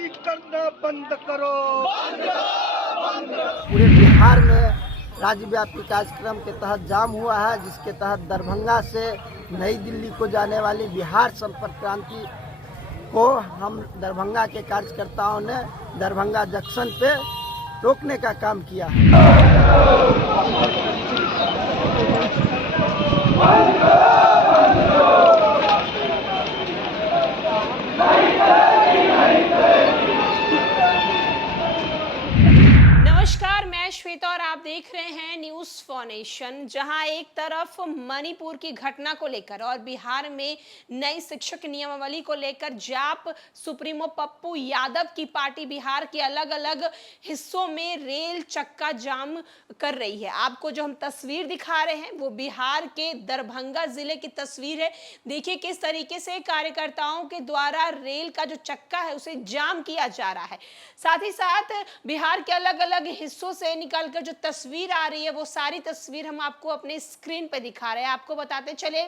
चोरी करना बंद करो। पूरे बिहार में राज्यव्यापी कार्यक्रम के तहत जाम हुआ है, जिसके तहत दरभंगा से नई दिल्ली को जाने वाली बिहार संपर्क क्रांति को हम दरभंगा के कार्यकर्ताओं ने दरभंगा जंक्शन पे रोकने का काम किया है। नमस्कार, मैं श्वेता और आप देख रहे हैं न्यूज फॉर नेशन। जहां एक तरफ मणिपुर की घटना को लेकर और बिहार में नई शिक्षक नियमावली को लेकर जाप सुप्रीमो पप्पू यादव की पार्टी बिहार के अलग अलग हिस्सों में रेल चक्का जाम कर रही है। आपको जो हम तस्वीर दिखा रहे हैं वो बिहार के दरभंगा जिले की तस्वीर है। देखिए किस तरीके से कार्यकर्ताओं के द्वारा रेल का जो चक्का है उसे जाम किया जा रहा है। साथ ही साथ बिहार के अलग अलग हिस्सों से निकलकर जो तस्वीर आ रही है वो सारी तस्वीर हम आपको अपने स्क्रीन पे दिखा रहे हैं। आपको बताते चले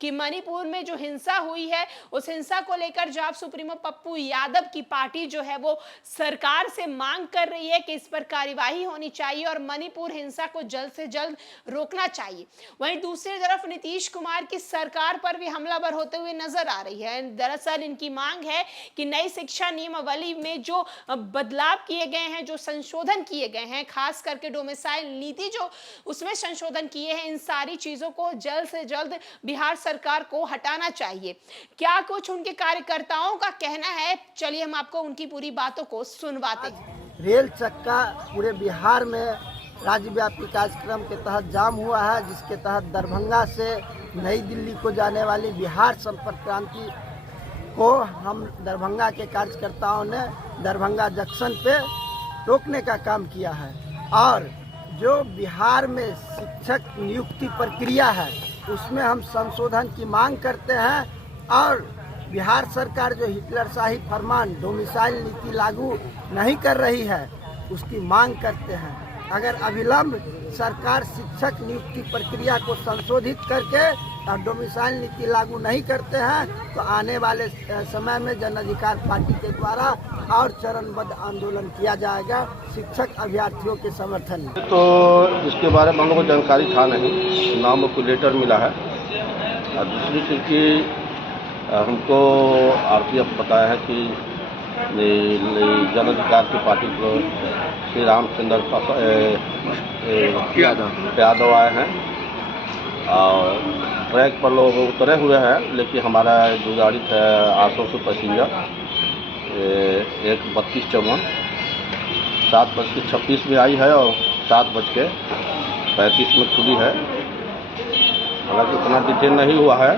कि मणिपुर में जो हिंसा हुई है उस हिंसा को लेकर जाप सुप्रीमो पप्पू यादव की पार्टी जो है वो सरकार से मांग कर रही है कि इस पर कार्यवाही होनी चाहिए और मणिपुर हिंसा को जल्द से जल्द रोकना चाहिए। वहीं दूसरी तरफ नीतीश कुमार की सरकार पर भी हमलावर होते हुए नजर आ रही है। दरअसल इनकी मांग है कि नई शिक्षा नियमावली में जो बदलाव किए गए हैं, जो संशोधन किए गए हैं, खास करके डोमिसाइल नीति जो उसमें संशोधन किए हैं, इन सारी चीजों को जल्द से जल्द बिहार सरकार को हटाना चाहिए। क्या कुछ उनके कार्यकर्ताओं का कहना है, चलिए हम आपको उनकी पूरी बातों को सुनवाते हैं। रेल चक्का पूरे बिहार में राज्यव्यापी कार्यक्रम के तहत जाम हुआ है, जिसके तहत दरभंगा से नई दिल्ली को जाने वाली बिहार संपर्क क्रांति को हम दरभंगा के कार्यकर्ताओं ने दरभंगा जंक्शन पे रोकने का काम किया है। और जो बिहार में शिक्षक नियुक्ति प्रक्रिया है उसमें हम संशोधन की मांग करते हैं और बिहार सरकार जो हिटलरशाही फरमान डोमिसाइल नीति लागू नहीं कर रही है उसकी मांग करते हैं। अगर अविलंब सरकार शिक्षक नियुक्ति प्रक्रिया को संशोधित करके और डोमिसाइल नीति लागू नहीं करते हैं तो आने वाले समय में जन अधिकार पार्टी के द्वारा और चरणबद्ध आंदोलन किया जाएगा शिक्षक अभ्यर्थियों के समर्थन में। तो इसके बारे में हम लोग को जानकारी था नहीं, नाम को लेटर मिला है। और दूसरी चीज़ की हमको आरपीएफ बताया है कि जन अधिकार की पार्टी को श्री रामचंद्र यादव आए हैं और ट्रैक पर लोग उतरे हुए हैं, लेकिन हमारा जो गाड़ी था 800 पैसेंजर 1:32:54 7:26 में आई है और 7:35 में खुली है। हालांकि उतना डिटेल नहीं हुआ है।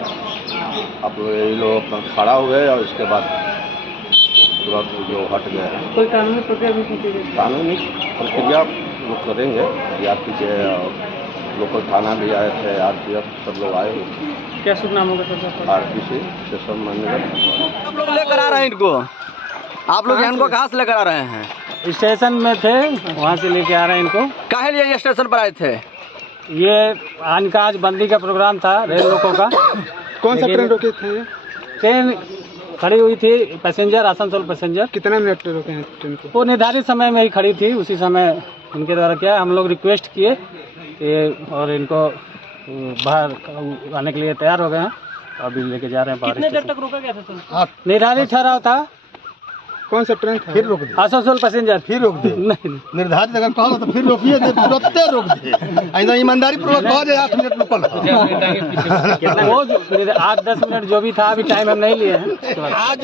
अब ये लोग अपना खड़ा हुए और इसके बाद तुरंत जो हट गए हैं। कोई कानूनी प्रक्रिया भी कानूनी प्रक्रिया लोग करेंगे। आरपी के लोकल थाना भी आए थे, आरपीएफ सब लोग आए हुए। क्या शुभ नाम होगा सर? आरपी से सेशन मैनेजर। आप लोग लेकर आ रहे हैं इनको? आप लोग इनको कहाँ से लेकर आ रहे हैं? स्टेशन में थे, वहाँ से लेके आ रहे हैं इनको। काहे लिए ये स्टेशन पर आए थे? ये आज बंदी का प्रोग्राम था रेल रोको का। कौन सा ट्रेन रोके थे? ट्रेन खड़ी हुई थी, पैसेंजर आसनसोल पैसेंजर। कितने मिनट रोके हैं ट्रेन को? वो निर्धारित समय में ही खड़ी थी, उसी समय उनके द्वारा क्या हम लोग रिक्वेस्ट किए और इनको बाहर आने के लिए तैयार हो गए हैं। अभी लेके जा रहे हैं बाहर। कितने देर तक रोका गया था सर? निर्धारित ठहराव था। कौन सा ट्रेन था? फिर रोक दे। आसनसोल पैसेंजर। फिर रोक दे। नहीं, निर्धारित अगर कहा तो फिर रोकिए, तुरंत रोक दे। ऐसा ईमानदारी पूर्वक कहा जाए 8 मिनट रुकल। वो 8-10 मिनट जो भी था, अभी टाइम हम नहीं लिए हैं। आज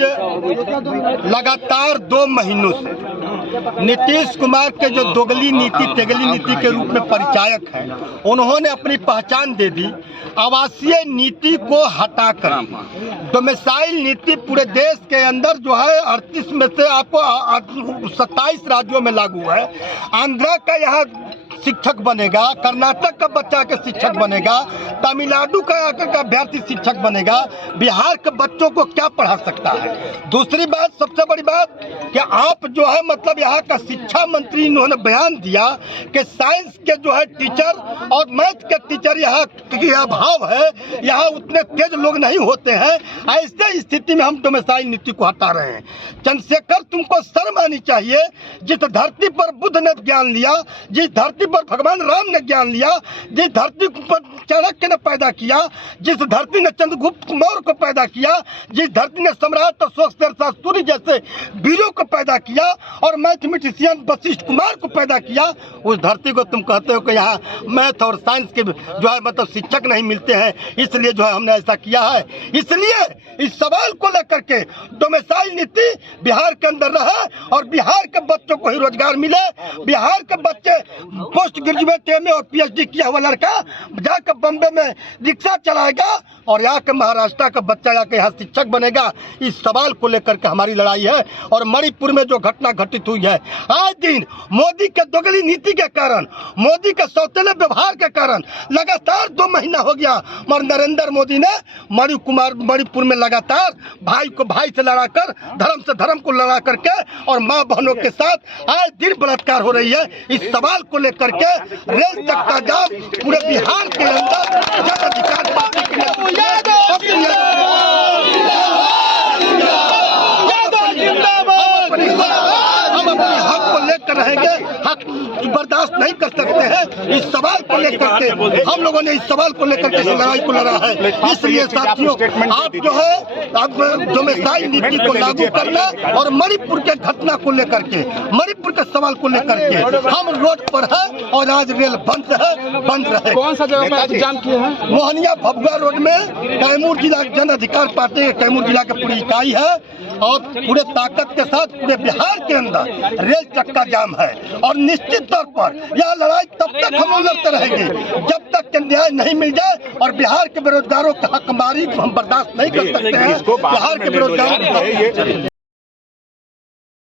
लगातार 2 महीनों से नीतीश कुमार के जो दोगली नीति तेगली नीति के रूप में परिचायक हैं, उन्होंने अपनी पहचान दे दी। आवासीय नीति को हटाकर डोमिसाइल नीति पूरे देश के अंदर जो है 38 में से आपको 27 राज्यों में लागू है। आंध्र का यहाँ शिक्षक बनेगा, कर्नाटक का बच्चा के शिक्षक बनेगा, तमिलनाडु का आकर का अभ्यर्थी शिक्षक बनेगा, बिहार के बच्चों को क्या पढ़ा सकता है। दूसरी बात, सबसे बड़ी बात कि आप जो है मतलब यहाँ का शिक्षा मंत्री इन्होंने बयान दिया कि साइंस के जो है टीचर और मैथ के टीचर यहाँ की अभाव है, यहाँ उतने तेज लोग नहीं होते हैं। ऐसे स्थिति में हम डोमिसाइल नीति को हटा रहे हैं। चंद्रशेखर, तुमको शर्म आनी चाहिए। जिस धरती पर बुद्ध ने ज्ञान लिया, जिस धरती पर भगवान राम ने ज्ञान लिया, जिस धरती पर चाणक्य ने पैदा किया, जिस धरती ने चंद्रगुप्त मौर्य को पैदा किया, जिस धरती ने सम्राट अशोक सूर्य जैसे वीरों को पैदा किया और मैथमेटिशियन वशिष्ठ कुमार को पैदा किया, उस धरती को तुम कहते हो कि यहाँ मैथ और साइंस के जो है मतलब शिक्षक नहीं मिलते हैं, इसलिए जो है हमने ऐसा किया है। इसलिए इस सवाल को लेकर के डोमिसाइल नीति बिहार के अंदर रहे और बिहार के बच्चों को ही रोजगार मिले। बिहार के बच्चे पोस्ट ग्रेजुएट एमए और पीएचडी किया हुआ लड़का जाकर बम्बे में रिक्शा चलाएगा और यहाँ के महाराष्ट्र का बच्चा जाकर यहाँ शिक्षक बनेगा। इस सवाल को लेकर के हमारी लड़ाई है। और मणिपुर में जो घटना घटित हुई है, आज दिन मोदी के दोगली नीति के कारण, मोदी के सौतेले व्यवहार के कारण लगातार 2 महीना हो गया और नरेंद्र मोदी ने मणिपुर में लगातार भाई को भाई से लड़ाकर, धर्म से धर्म को लड़ा करके और माँ बहनों के साथ आज दिन बलात्कार हो रही है। इस सवाल को लेकर के रेल चक्का जाम पूरे बिहार के अंदर जन अधिकार पार्टी के हम अपने हक को लेकर रहेंगे, हक बर्दाश्त नहीं कर सकते हैं। इस सवाल को लेकर के हम लोगों ने इस सवाल को लेकर के लड़ाई को लड़ा है। इसलिए साथियों, आप जो है अब डोमिसाइल नीति को लागू करना और मणिपुर के घटना को लेकर के, मणिपुर के सवाल को लेकर के हम रोड पर है और आज रेल बंद रहे। कौन सा जगह पर आप जाम किए हैं? मोहनिया भभुआ रोड में कैमूर जिला जन अधिकार पार्टी के कैमूर जिला की पूरी इकाई है और पूरे ताकत के साथ पूरे बिहार के अंदर रेल चक्का जाम है। और निश्चित तौर पर यह लड़ाई तब तक हम लड़ते रहेंगे जब तक कि न्याय नहीं मिल जाए और बिहार के बेरोजगारों का हकमारी को हम बर्दाश्त नहीं कर सकते हैं। बिहार के बेरोजगारों